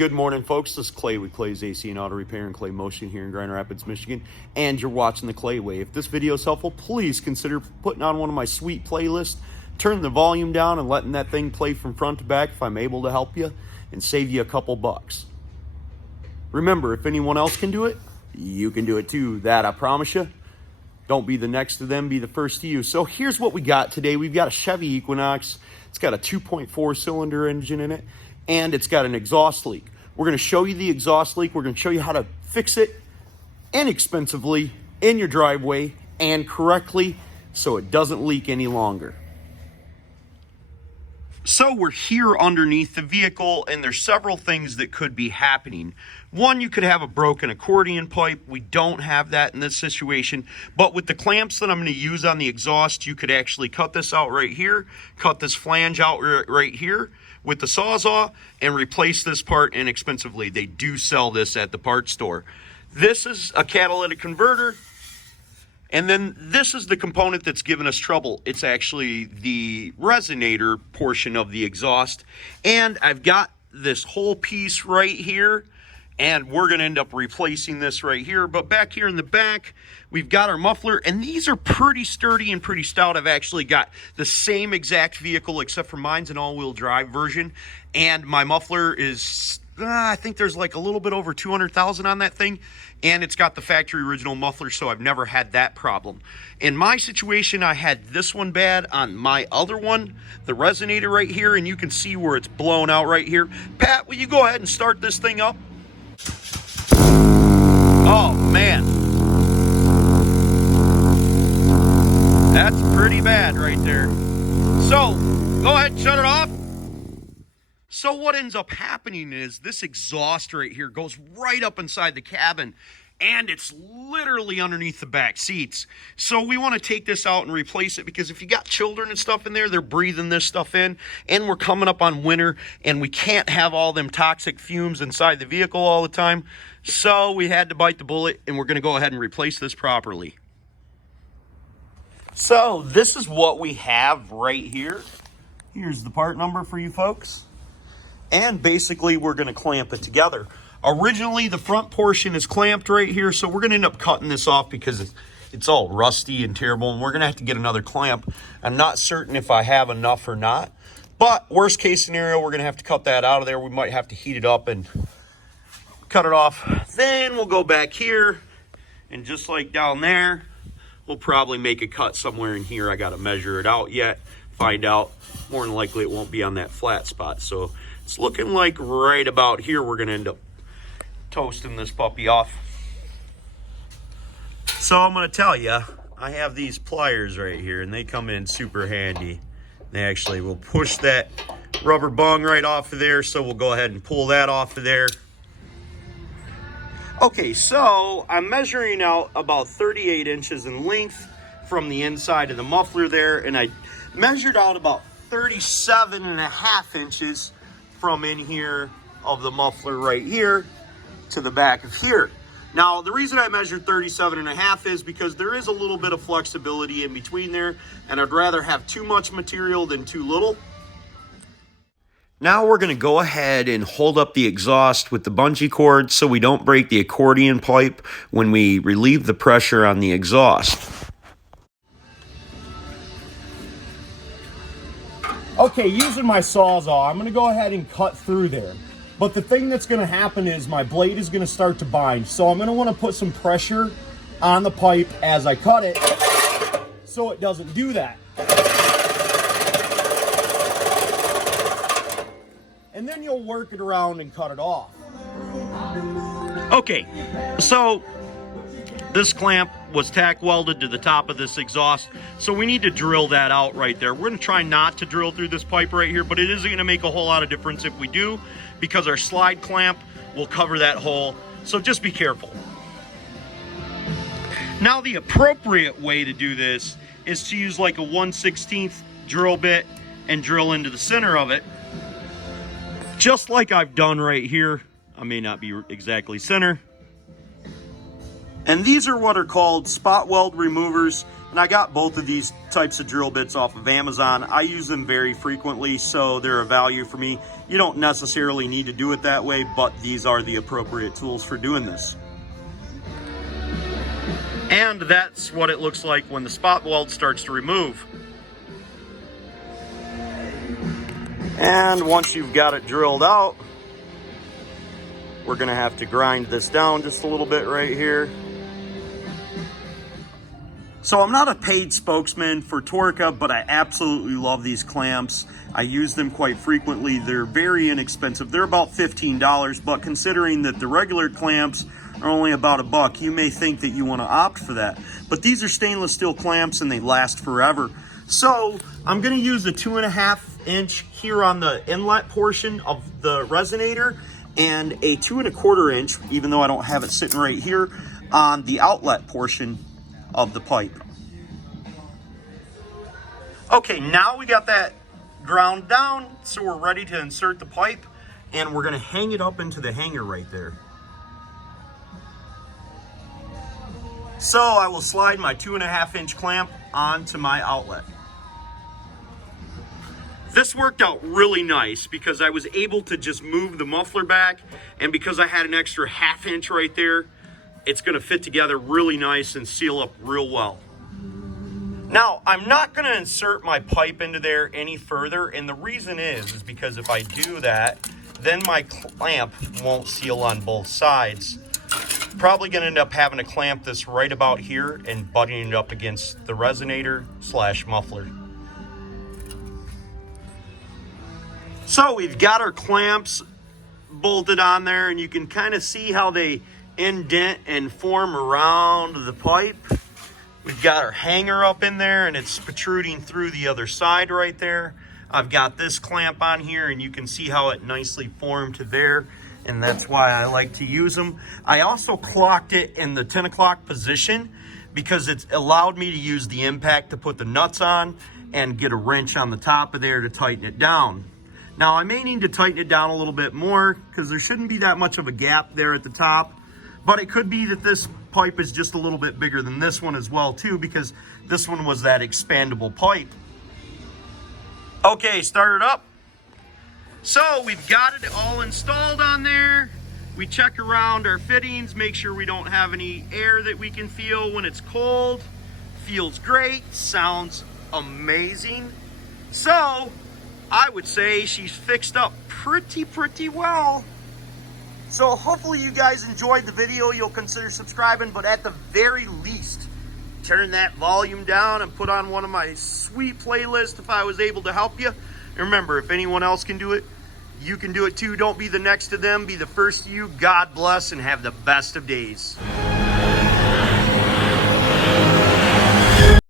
good morning, folks. This is Clay with Clay's AC and Auto Repair and Clay Motion here in Grand Rapids, Michigan, and you're watching the Clay Way. If this video is helpful, please consider putting on one of my sweet playlists, turn the volume down and letting that thing play from front to back if I'm able to help you and save you a couple bucks. Remember, if anyone else can do it, you can do it too. That I promise you. Don't be the next to them, be the first to you. So here's what we got today. We've got a Chevy Equinox. It's got a 2.4 cylinder engine in it, and it's got an exhaust leak. We're going to show you the exhaust leak. We're going to show you how to fix it inexpensively in your driveway and correctly so it doesn't leak any longer. So we're here underneath the vehicle, and there's several things that could be happening. One, you could have a broken accordion pipe. We don't have that in this situation, but with the clamps that I'm going to use on the exhaust, you could actually cut this out right here, cut this flange out right here with the Sawzall, and replace this part inexpensively. They do sell this at the parts store. This is a catalytic converter. And then this is the component that's given us trouble. It's actually the resonator portion of the exhaust. And I've got this whole piece right here, and we're gonna end up replacing this right here. But back here in the back, we've got our muffler, and these are pretty sturdy and pretty stout. I've actually got the same exact vehicle, except for mine's an all-wheel drive version. And my muffler is, I think there's like a little bit over 200,000 on that thing, and it's got the factory original muffler, so I've never had that problem. In my situation, I had this one bad on my other one, the resonator right here, and you can see where it's blown out right here. Pat, will you go ahead and start this thing up? Oh man, that's pretty bad right there. So go ahead and shut it off. So what ends up happening is this exhaust right here goes right up inside the cabin, and it's literally underneath the back seats. So we want to take this out and replace it, because if you got children and stuff in there, they're breathing this stuff in, and we're coming up on winter, and we can't have all them toxic fumes inside the vehicle all the time. So we had to bite the bullet, and we're going to go ahead and replace this properly. So this is what we have right here. Here's the part number for you folks. And basically, we're going to clamp it together. Originally, the front portion is clamped right here, so we're going to end up cutting this off because it's all rusty and terrible, and we're going to have to get another clamp. I'm not certain if I have enough or not, but worst case scenario, we're going to have to cut that out of there. We might have to heat it up and cut it off. Then we'll go back here, and just like down there, we'll probably make a cut somewhere in here. I got to measure it out yet, find out. More than likely, it won't be on that flat spot, so it's looking like right about here we're going to end up toasting this puppy off. So I'm going to tell you, I have these pliers right here, and they come in super handy. They actually will push that rubber bung right off of there, so we'll go ahead and pull that off of there. Okay, so I'm measuring out about 38 inches in length from the inside of the muffler there, and I measured out about 37.5 inches from in here of the muffler right here to the back of here. Now, the reason I measured 37.5 is because there is a little bit of flexibility in between there, and I'd rather have too much material than too little. Now we're going to go ahead and hold up the exhaust with the bungee cord so we don't break the accordion pipe when we relieve the pressure on the exhaust. Okay, using my Sawzall, I'm going to go ahead and cut through there. But the thing that's going to happen is my blade is going to start to bind. So I'm going to want to put some pressure on the pipe as I cut it so it doesn't do that. And then you'll work it around and cut it off. Okay, so this clamp was tack welded to the top of this exhaust, so we need to drill that out right there. We're going to try not to drill through this pipe right here, but it isn't going to make a whole lot of difference if we do, because our slide clamp will cover that hole, so just be careful. Now, the appropriate way to do this is to use like a 1/16 drill bit and drill into the center of it, just like I've done right here. I may not be exactly center. And these are what are called spot weld removers. And I got both of these types of drill bits off of Amazon. I use them very frequently, so they're a value for me. You don't necessarily need to do it that way, but these are the appropriate tools for doing this. And that's what it looks like when the spot weld starts to remove. And once you've got it drilled out, we're gonna have to grind this down just a little bit right here. So I'm not a paid spokesman for Torca, but I absolutely love these clamps. I use them quite frequently. They're very inexpensive. They're about $15, but considering that the regular clamps are only about $1, you may think that you want to opt for that. But these are stainless steel clamps and they last forever. So I'm going to use a 2.5 inch here on the inlet portion of the Resonator and a 2.25 inch, even though I don't have it sitting right here, on the outlet portion of the pipe. Okay, now we got that ground down, so we're ready to insert the pipe, and we're going to hang it up into the hanger right there. So I will slide my 2.5 inch clamp onto my outlet. This worked out really nice because I was able to just move the muffler back, and because I had an extra 1/2 inch right there, it's going to fit together really nice and seal up real well. Now, I'm not going to insert my pipe into there any further, and the reason is because if I do that, then my clamp won't seal on both sides. Probably going to end up having to clamp this right about here and butting it up against the Resonator / muffler. So we've got our clamps bolted on there, and you can kind of see how they indent and form around the pipe. We've got our hanger up in there and it's protruding through the other side right there. I've got this clamp on here and you can see how it nicely formed to there, and that's why I like to use them. I also clocked it in the 10 o'clock position because it's allowed me to use the impact to put the nuts on and get a wrench on the top of there to tighten it down. Now I may need to tighten it down a little bit more because there shouldn't be that much of a gap there at the top. But it could be that this pipe is just a little bit bigger than this one as well too, because this one was that expandable pipe. Okay, start it up. So we've got it all installed on there. We check around our fittings, make sure we don't have any air that we can feel when it's cold. Feels great, sounds amazing. So I would say she's fixed up pretty well. So hopefully you guys enjoyed the video. You'll consider subscribing, but at the very least, turn that volume down and put on one of my sweet playlists if I was able to help you. And remember, if anyone else can do it, you can do it too. Don't be the next to them, be the first to you. God bless and have the best of days.